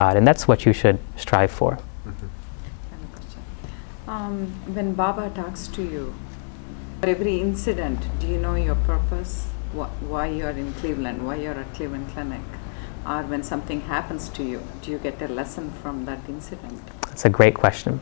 God, and that's what you should strive for. When Baba talks to you, for every incident, do you know your purpose? Why you're in Cleveland? Why you're at Cleveland Clinic? Or when something happens to you, do you get a lesson from that incident? That's a great question.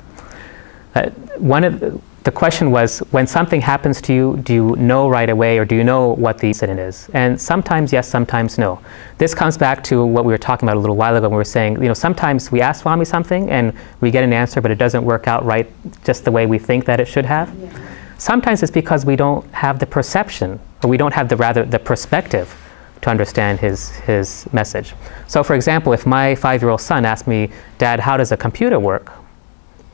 The question was, when something happens to you, do you know right away, or do you know what the incident is? And sometimes yes, sometimes no. This comes back to what we were talking about a little while ago when we were saying, sometimes we ask Swami something and we get an answer, but it doesn't work out right just the way we think that it should have. Yeah. Sometimes it's because we don't have the perception, or we don't have the perspective to understand his message. So for example, if my 5-year-old son asked me, "Dad, how does a computer work?"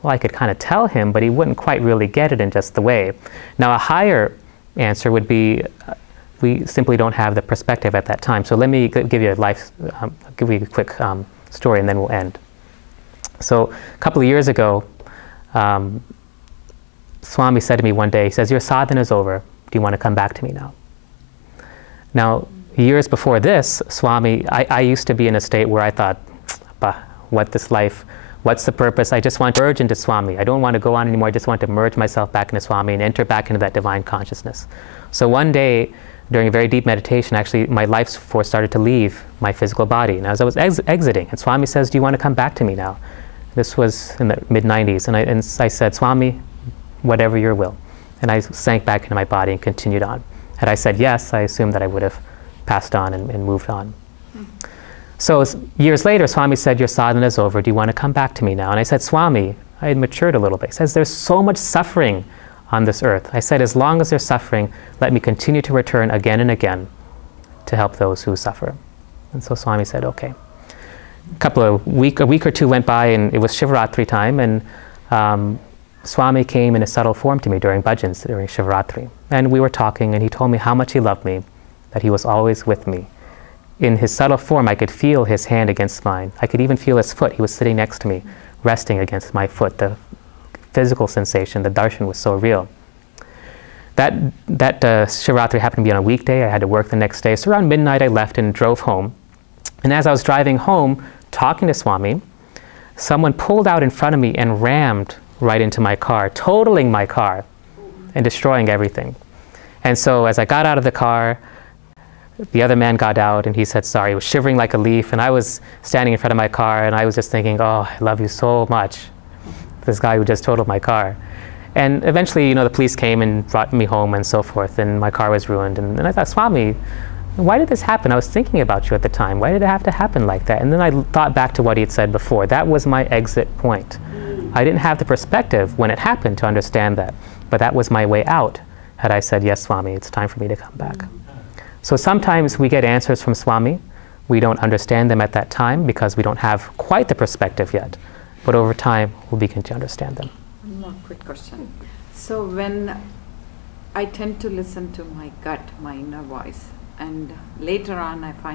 Well, I could kind of tell him, but he wouldn't quite really get it in just the way. Now, a higher answer would be, we simply don't have the perspective at that time. So let me give you a quick story, and then we'll end. So a couple of years ago, Swami said to me one day, he says, "Your sadhana is over. Do you want to come back to me now?" Now, years before this, Swami, I used to be in a state where I thought, "Bah, what this life? What's the purpose? I just want to merge into Swami. I don't want to go on anymore. I just want to merge myself back into Swami and enter back into that divine consciousness." So one day, during a very deep meditation, actually my life force started to leave my physical body. And as I was exiting, and Swami says, "Do you want to come back to me now?" This was in the mid-90s. And I said, "Swami, whatever your will." And I sank back into my body and continued on. Had I said yes, I assumed that I would have passed on and moved on. So years later, Swami said, "Your sadhana is over. Do you want to come back to me now?" And I said, "Swami," I had matured a little bit. He says, "There's so much suffering on this earth." I said, "As long as there's suffering, let me continue to return again and again to help those who suffer." And so Swami said, "Okay." A week or two went by, and it was Shivaratri time, and Swami came in a subtle form to me during bhajans, during Shivaratri. And we were talking, and he told me how much he loved me, that he was always with me. In his subtle form, I could feel his hand against mine. I could even feel his foot. He was sitting next to me, resting against my foot. The physical sensation, the darshan was so real. That Shivaratri happened to be on a weekday. I had to work the next day. So around midnight, I left and drove home. And as I was driving home, talking to Swami, someone pulled out in front of me and rammed right into my car, totaling my car and destroying everything. And so as I got out of the car, the other man got out and he said sorry. He was shivering like a leaf, and I was standing in front of my car, and I was just thinking, "Oh, I love you so much, this guy who just totaled my car." And eventually, the police came and brought me home and so forth, and my car was ruined. And I thought, "Swami, why did this happen? I was thinking about you at the time. Why did it have to happen like that?" And then I thought back to what he had said before. That was my exit point. I didn't have the perspective when it happened to understand that, but that was my way out. Had I said, "Yes, Swami, it's time for me to come back." So sometimes we get answers from Swami. We don't understand them at that time because we don't have quite the perspective yet. But over time, we'll begin to understand them. One more quick question. So when I tend to listen to my gut, my inner voice, and later on I find